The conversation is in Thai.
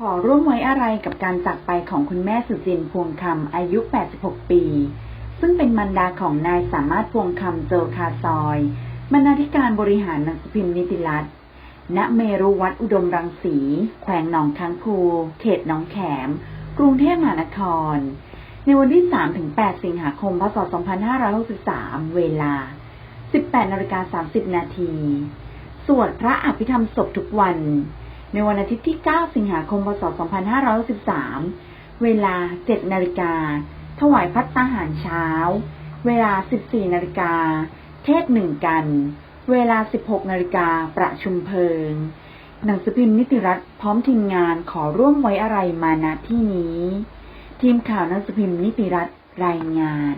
ขอร่วมไว้อะไรกับการจากไปของคุณแม่สุจินพวงคำอายุ 86 ปี ซึ่งเป็นมารดาของนายสามารถพวงคำโจคาซอยบรรณาธิการบริหารหนังสือพิมพ์นิติรัตน์ณเมรุวัดอุดมรังสี แขวงหนองค้างพูเขตหนองแขม กรุงเทพมหานคร ในวันที่ 3-8 สิงหาคม พศ 2563 เวลา 18นาฬิกา30 นาที สวดพระอภิธรรมศพทุกวัน ในวันอาทิตย์ที่ 9 สิงหาคม พศ 2563เวลา 7 นาฬิกา ถวายพัตตาหารเช้า เวลา 14 นาฬิกา เทศหนึ่งกัน เวลา 16 นาฬิกา ประชุมเพลิง หนังสือพิมพ์นิติรัฐพร้อมทีมงานขอร่วมไว้อะไรมาณที่นี้ ทีมข่าวหนังสือพิมพ์นิติรัฐรายงาน